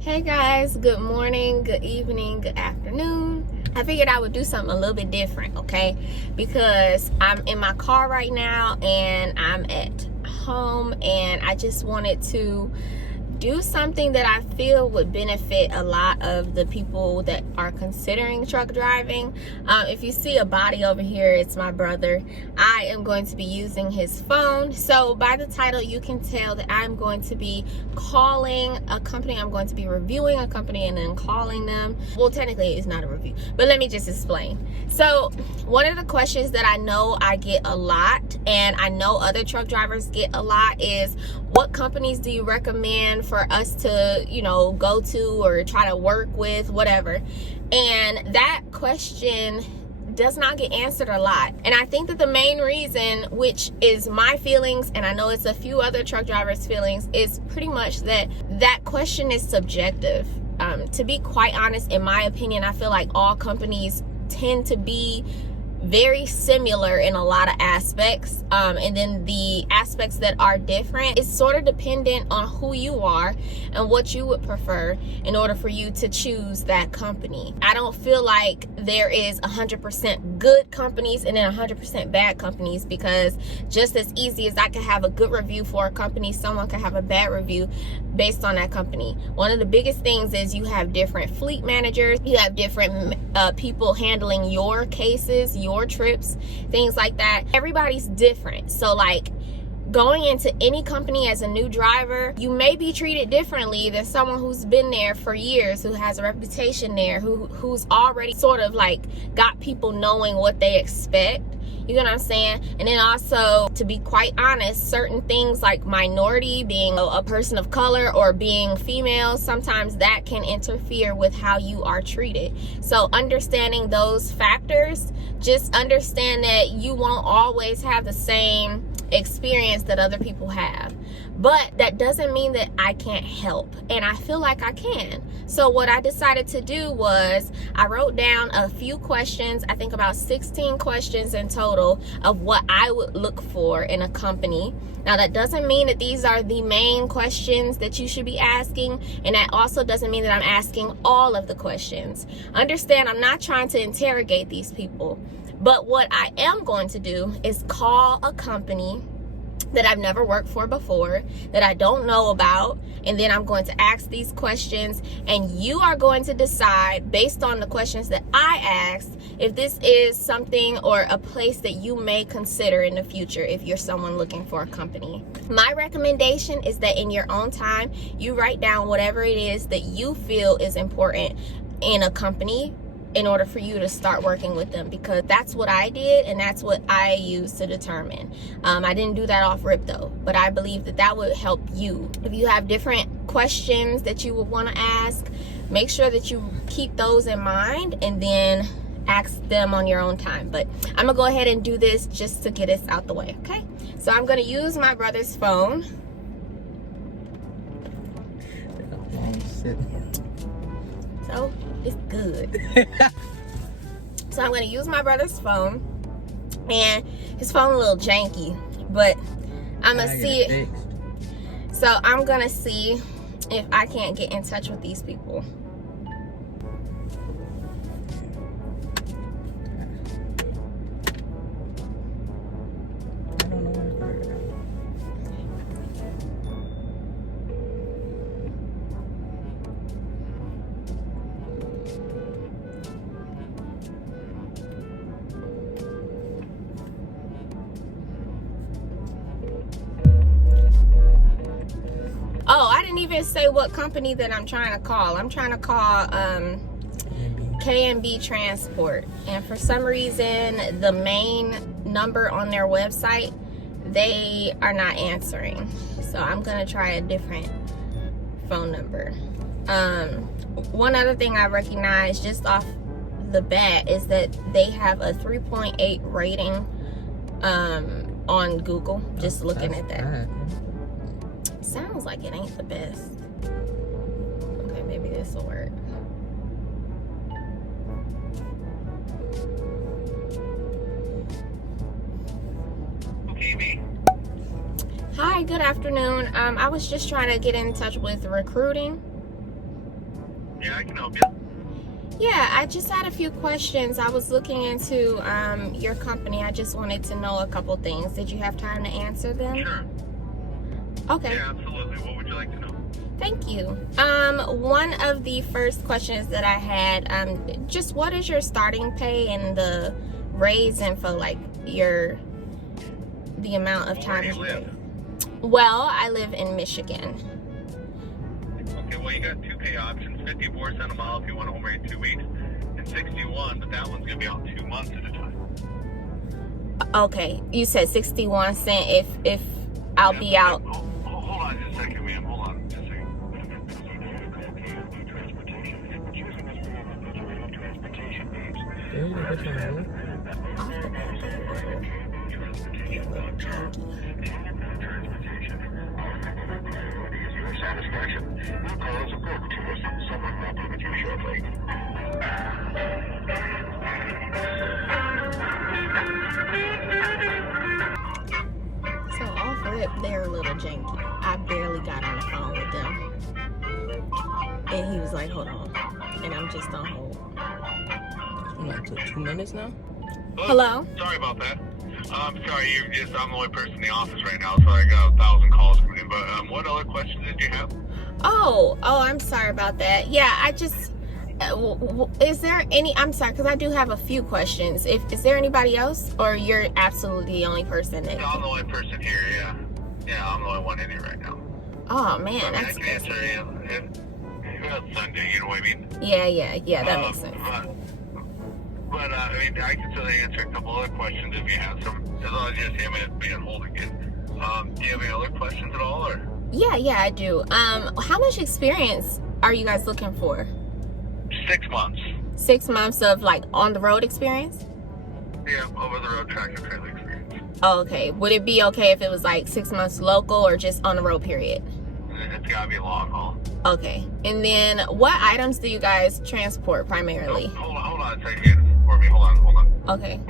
Hey guys, good morning, good evening, good afternoon. I figured I would do something a little bit different, okay? Because I'm in my car right now and I'm at home and I just wanted to do something that I feel would benefit a lot of the people that are considering truck driving. If you see a body over here, it's my brother. I am going to be using his phone. So by the title, you can tell that I'm going to be calling a company. I'm going to be reviewing a company and then calling them. Well, technically it's not a review, but let me just explain. So one of the questions that I know I get a lot, and I know other truck drivers get a lot, is what companies do you recommend for us to, go to or try to work with, whatever. And that question does not get answered a lot. And I think that the main reason, which is my feelings, and I know it's a few other truck drivers' feelings, is pretty much that question is subjective. To be quite honest, in my opinion, I feel like all companies tend to be very similar in a lot of aspects, and then the aspects that are different, it's sort of dependent on who you are and what you would prefer in order for you to choose that company. I don't feel like there is 100% good companies and then 100% bad companies, because just as easy as I can have a good review for a company, someone can have a bad review based on that company. One of the biggest things is you have different fleet managers, you have different people handling your cases, your trips, things like that. Everybody's different. So like, going into any company as a new driver, you may be treated differently than someone who's been there for years, who has a reputation there, who's already sort of like got people knowing what they expect. You know what I'm saying? And then also, to be quite honest, certain things like minority, being a person of color, or being female, sometimes that can interfere with how you are treated. So understanding those factors, just understand that you won't always have the same experience that other people have. But that doesn't mean that I can't help, and I feel like I can. So what I decided to do was I wrote down a few questions, I think about 16 questions in total, of what I would look for in a company. Now that doesn't mean that these are the main questions that you should be asking, and that also doesn't mean that I'm asking all of the questions. Understand, I'm not trying to interrogate these people, but what I am going to do is call a company that I've never worked for before, that I don't know about, and then I'm going to ask these questions, and you are going to decide based on the questions that I asked if this is something or a place that you may consider in the future if you're someone looking for a company. My recommendation is that in your own time, you write down whatever it is that you feel is important in a company in order for you to start working with them, because that's what I did and that's what I used to determine. I didn't do that off rip though, but I believe that that would help you. If you have different questions that you would want to ask, make sure that you keep those in mind and then ask them on your own time. But I'm gonna go ahead and do this just to get us out the way, okay? So I'm gonna use my brother's phone. So it's good. So I'm going to use my brother's phone, and his phone a little janky, but I'm going to see it. So I'm going to see if I can't get in touch with these people. Oh, I didn't even say what company that I'm trying to call. I'm trying to call K&B Transport. And for some reason, the main number on their website, they are not answering. So I'm going to try a different phone number. One other thing I recognize just off the bat is that they have a 3.8 rating on Google. Just looking at that. Sounds like it ain't the best. Okay, maybe this will work. Hi, good afternoon. I was just trying to get in touch with recruiting. Yeah, I can help you. Yeah, I just had a few questions. I was looking into your company. I just wanted to know a couple things. Did you have time to answer them? Sure. Okay. Yeah, absolutely. What would you like to know? Thank you. One of the first questions that I had, just what is your starting pay and the raise and for like the amount of Where time do you you live? pay? Well, I live in Michigan. Okay, well, you got two pay options, 54 cents a mile if you want to home rate 2 weeks, and 61, but that one's going to be out 2 months at a time. Okay, you said 61 cent if I'll be out. Hold on just a second, ma'am. Hold on just a second. So off rip, they're a little janky. I barely got on the phone with them. And he was like, hold on. And I'm just on hold. Like 2 minutes now? Hello? Sorry about that. I'm sorry, I'm the only person in the office right now, so I got 1,000 calls coming in. But what other questions did you have? Oh, I'm sorry about that. Yeah, I just, is there any, I'm sorry, because I do have a few questions. Is there anybody else, or you're absolutely the only person that... No, I'm the only person here, yeah. Yeah, I'm the only one in here right now. Oh, man, I that's... can answer it's Sunday, you know what I mean? Yeah, that makes sense. But I mean, I can certainly answer a couple other questions if you have some, as long as you just have me be on hold again. Do you have any other questions at all, or? Yeah, I do. How much experience are you guys looking for? 6 months. 6 months of like on the road experience? Yeah, over the road tractor trailer experience. Oh, okay. Would it be okay if it was like 6 months local or just on the road period? It's gotta be a long haul. Okay. And then what items do you guys transport primarily? Hold on a second for me. Hold on. Okay.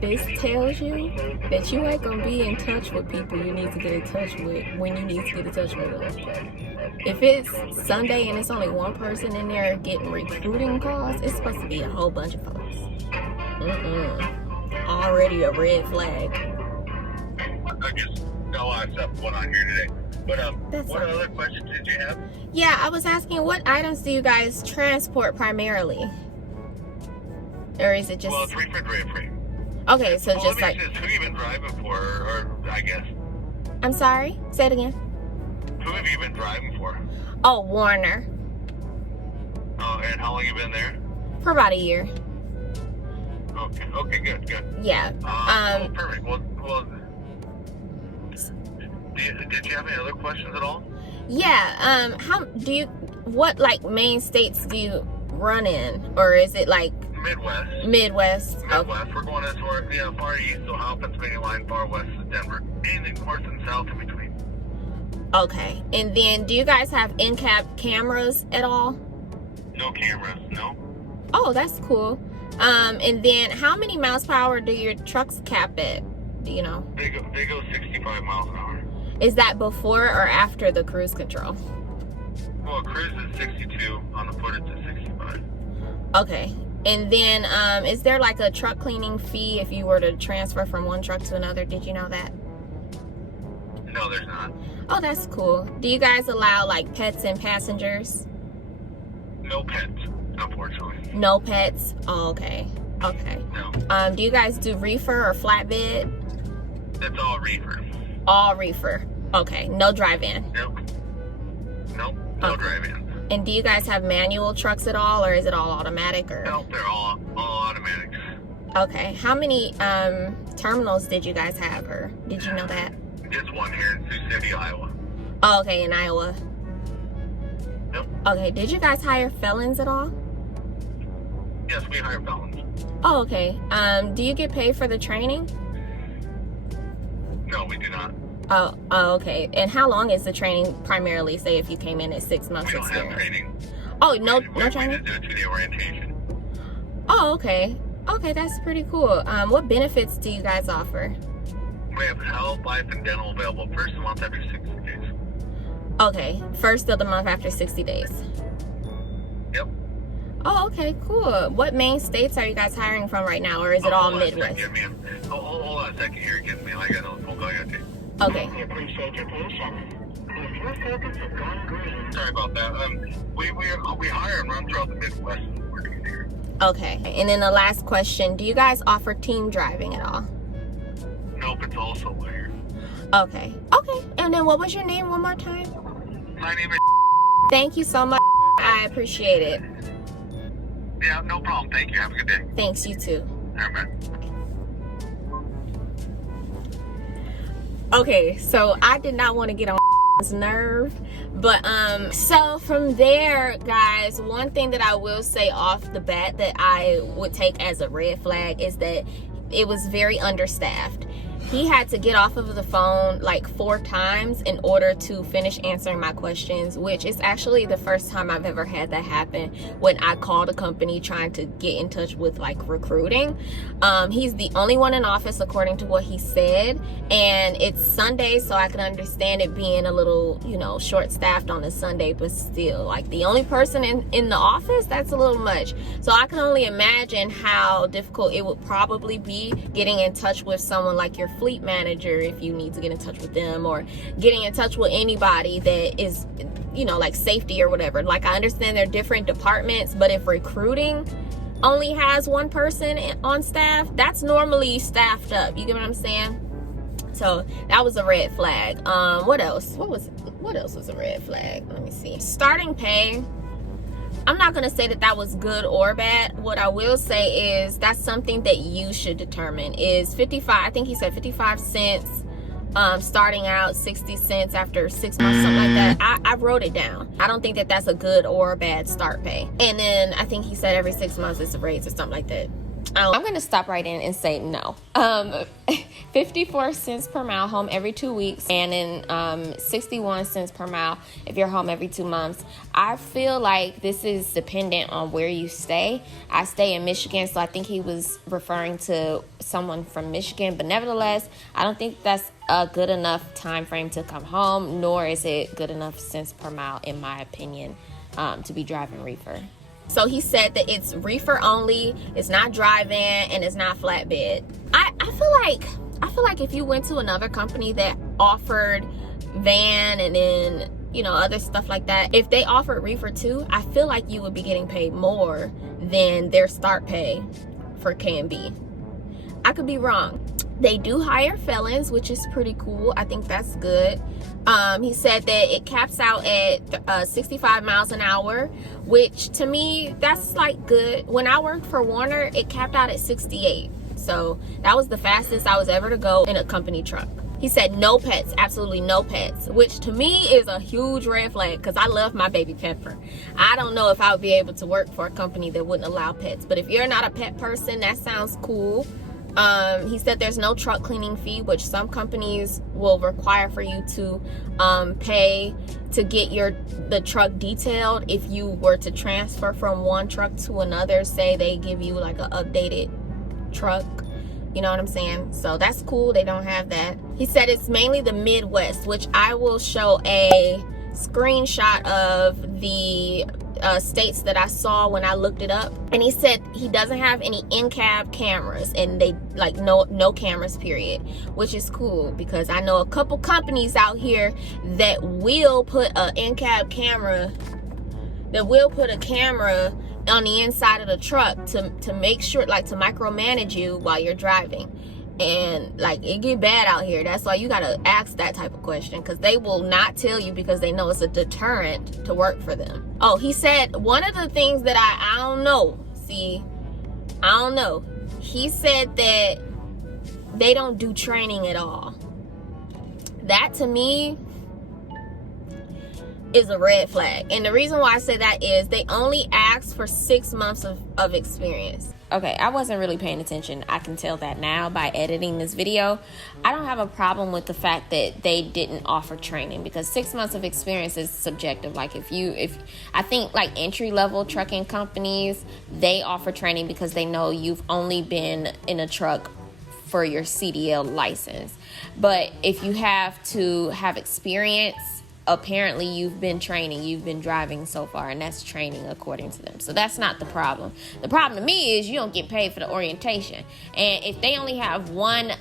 This tells you that you ain't gonna be in touch with people you need to get in touch with when you need to get in touch with them. If it's Sunday and it's only one person in there getting recruiting calls, it's supposed to be a whole bunch of folks. Already a red flag. I just know I have stuff going on here today. But That's what fine. other questions did you have? Yeah, I was asking what items do you guys transport primarily? Or is it just... Well, it's refrigerator free. Okay, so Well, just let me like... ask this, who have you been driving for, or I guess? I'm sorry? Say it again. Who have you been driving for? Oh, Warner. Oh, and how long you been there? For about a year. Okay, good. Yeah. Well, perfect. Well, did you have any other questions at all? Yeah, what like main states do you run in? Or is it like Midwest. Midwest? We're going as far east, Ohio, Pennsylvania line, far west is Denver. Anything north and south in between. Okay. And then do you guys have in-cab cameras at all? No cameras, no. Oh, that's cool. And then how many miles per hour do your trucks cap at? Do you know? They go 65 miles an hour. Is that before or after the cruise control? Well, cruise is 62, on the foot it's at 65. Okay. And then is there like a truck cleaning fee if you were to transfer from one truck to another? Did you know that? No, there's not. Oh, that's cool. Do you guys allow like pets and passengers? No pets, unfortunately. No pets? Oh, okay. No. Do you guys do reefer or flatbed? That's all reefer. All reefer. Okay. No drive-in. Nope. No Okay. drive-in. And do you guys have manual trucks at all, or is it all automatic? Or Nope, they're all automatics. okay. How many terminals did you guys have, or did you know that? Just one here in Sioux City, Iowa. Oh, okay, in Iowa. Nope. Okay. Did you guys hire felons at all? Yes, we hire felons. Oh, okay. Do you get paid for the training? No, we do not. Oh, okay. And how long is the training primarily? Say if you came in at 6 months We don't have experience. training. Oh, no We training. just do a 2-day orientation. Oh, okay. Okay, that's pretty cool. What benefits do you guys offer? We have health, life, and dental available first month every 60 days. Okay, first of the month after 60 days. Yep. Oh, okay, cool. What main states are you guys hiring from right now, or is it all Midwest? Hold on a second here. Give me. I got another phone call I got to take. Okay. We appreciate your patience. If your focus has gone green. Sorry about that. We hire and run throughout the Midwest. Okay, and then the last question, do you guys offer team driving at all? Nope, it's also layer. Okay, and then what was your name one more time? My name is. Thank you so much. I appreciate it. Yeah, no problem. Thank you. Have a good day. Thanks, you too. All right. Okay, so I did not want to get on nerve, but so from there, guys, one thing that I will say off the bat that I would take as a red flag is that it was very understaffed. He had to get off of the phone like 4 times in order to finish answering my questions, which is actually the first time I've ever had that happen when I called a company trying to get in touch with like recruiting. He's the only one in office according to what he said, and it's Sunday, so I can understand it being a little, you know, short-staffed on a Sunday, but still, like, the only person in the office, that's a little much. So I can only imagine how difficult it would probably be getting in touch with someone like your fleet manager, if you need to get in touch with them, or getting in touch with anybody that is, you know, like safety or whatever. Like, I understand they're different departments, but if recruiting only has one person on staff, that's normally staffed up. You get what I'm saying? So that was a red flag. What else was a red flag? Let me see. Starting pay, I'm not going to say that that was good or bad. What I will say is that's something that you should determine. Is 55, I think he said 55 cents starting out, 60 cents after 6 months, something like that. I wrote it down. I don't think that that's a good or a bad start pay. And then I think he said every 6 months it's a raise or something like that. I'm going to stop right in and say no. 54 cents per mile home every 2 weeks, and then 61 cents per mile if you're home every 2 months. I feel like this is dependent on where you stay. I stay in Michigan, so I think he was referring to someone from Michigan, but nevertheless, I don't think that's a good enough time frame to come home, nor is it good enough cents per mile, in my opinion, to be driving reefer. So he said that it's reefer only, it's not drive-in, and it's not flatbed. I feel like if you went to another company that offered van and then, you know, other stuff like that, if they offered reefer too, I feel like you would be getting paid more than their start pay for K&B. I could be wrong. They do hire felons, which is pretty cool. I think that's good. He said that it caps out at 65 miles an hour, which to me, that's like good. When I worked for Warner, it capped out at 68. So that was the fastest I was ever to go in a company truck. He said no pets, absolutely no pets, which to me is a huge red flag because I love my baby Pepper. I don't know if I would be able to work for a company that wouldn't allow pets, but if you're not a pet person, that sounds cool. He said there's no truck cleaning fee, which some companies will require for you to pay to get the truck detailed. If you were to transfer from one truck to another, say they give you like an updated truck, you know what I'm saying? So that's cool. They don't have that. He said it's mainly the Midwest, which I will show a screenshot of the states that I saw when I looked it up. And he said he doesn't have any in-cab cameras, and they like no cameras period, which is cool because I know a couple companies out here that will put a in-cab camera, that will put a camera on the inside of the truck to make sure, like, to micromanage you while you're driving. And like, it get bad out here. That's why you gotta ask that type of question, because they will not tell you because they know it's a deterrent to work for them. Oh, he said one of the things that I don't know. I don't know. He said that they don't do training at all. That to me is a red flag. And the reason why I say that is they only ask for 6 months of experience. Okay, I wasn't really paying attention. I can tell that now by editing this video. I don't have a problem with the fact that they didn't offer training, because 6 months of experience is subjective. Like if I think like entry-level trucking companies, they offer training because they know you've only been in a truck for your CDL license. But if you have to have experience apparently you've been training, you've been driving so far, and that's training according to them. So that's not the problem. The problem to me is you don't get paid for the orientation. And if they only have one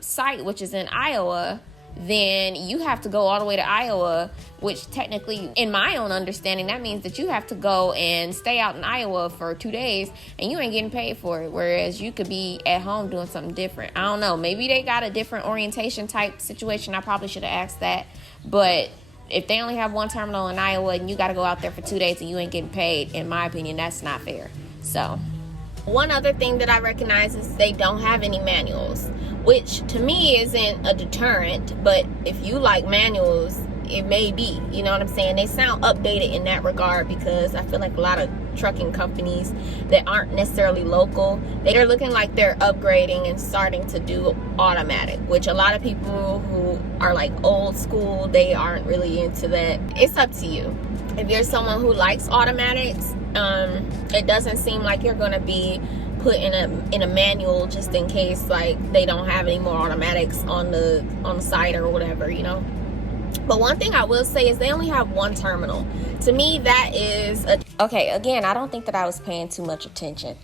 site, which is in Iowa, then you have to go all the way to Iowa, which technically, in my own understanding, that means that you have to go and stay out in Iowa for 2 days, and you ain't getting paid for it, whereas you could be at home doing something different. I don't know. Maybe they got a different orientation type situation. I probably should have asked that. But if they only have one terminal in Iowa and you got to go out there for 2 days and you ain't getting paid, in my opinion, that's not fair. So one other thing that I recognize is they don't have any manuals, which to me isn't a deterrent, but if you like manuals, it may be, you know what I'm saying? They sound updated in that regard, because I feel like a lot of trucking companies that aren't necessarily local, they're looking like they're upgrading and starting to do automatic, which a lot of people who are like old school, they aren't really into that. It's up to you. If you're someone who likes automatics, it doesn't seem like you're going to be put in a manual just in case like they don't have any more automatics on the site or whatever, you know. But one thing I will say is they only have one terminal. To me, that is okay, again, I don't think that I was paying too much attention.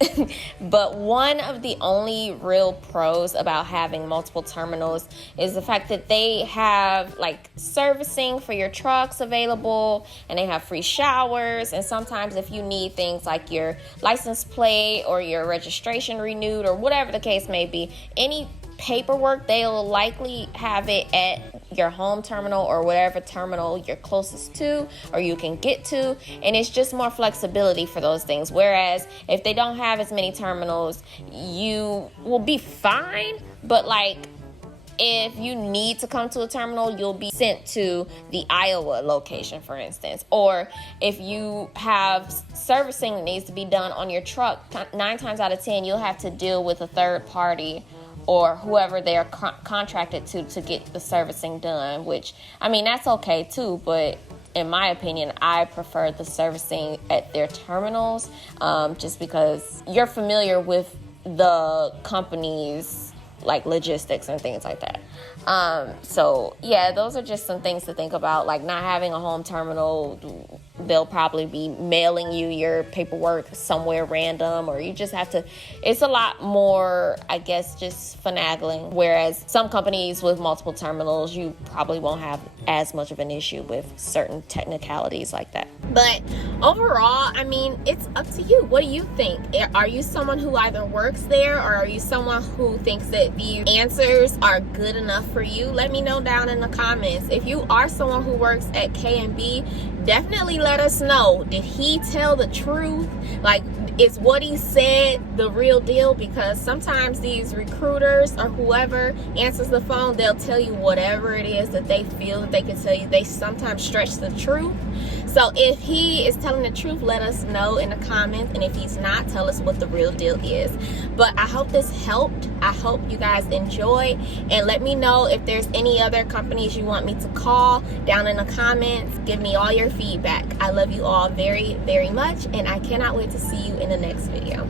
But one of the only real pros about having multiple terminals is the fact that they have like servicing for your trucks available, and they have free showers, and sometimes if you need things like your license plate or your registration renewed or whatever the case may be, any paperwork, they'll likely have it at your home terminal or whatever terminal you're closest to or you can get to, and it's just more flexibility for those things. Whereas if they don't have as many terminals, you will be fine, but like if you need to come to a terminal, you'll be sent to the Iowa location, for instance. Or if you have servicing that needs to be done on your truck, 9 times out of 10 you'll have to deal with a third party or whoever they're contracted to get the servicing done, which, I mean, that's okay too, but in my opinion, I prefer the servicing at their terminals, just because you're familiar with the company's like logistics and things like that. So yeah, those are just some things to think about, like not having a home terminal. They'll probably be mailing you your paperwork somewhere random, or you just have to, it's a lot more, I guess, just finagling. Whereas some companies with multiple terminals, you probably won't have as much of an issue with certain technicalities like that. But overall, I mean, it's up to you. What do you think? Are you someone who either works there, or are you someone who thinks that these answers are good enough for you? Let me know down in the comments. If you are someone who works at K&B, definitely let us know. Did he tell the truth? Like, is what he said the real deal? Because sometimes these recruiters or whoever answers the phone, they'll tell you whatever it is that they feel that they can tell you. They sometimes stretch the truth. So if he is telling the truth, let us know in the comments. And if he's not, tell us what the real deal is. But I hope this helped. I hope you guys enjoy. And let me know if there's any other companies you want me to call down in the comments. Give me all your feedback. I love you all very, very much. And I cannot wait to see you in the next video.